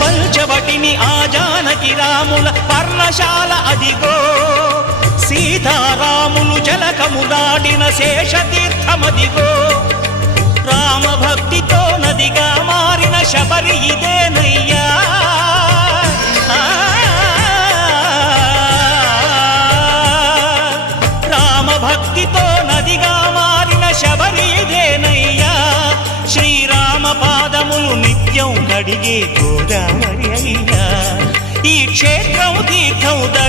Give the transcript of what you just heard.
పంచవటిని ఆ జానకి రాముల పర్ణశాల అదిగో. సీతారాములు జలకము దాటిన శేషతీర్థమదిగో. రామ భక్తితో నదిగా మారిన శబరి ఇదేనయ్యా. రామ భక్తితో నదిగా మారిన శబరి నిత్యం కడిగే గోదావరి అయ్యా ఈ క్షేత్రం తీర్థం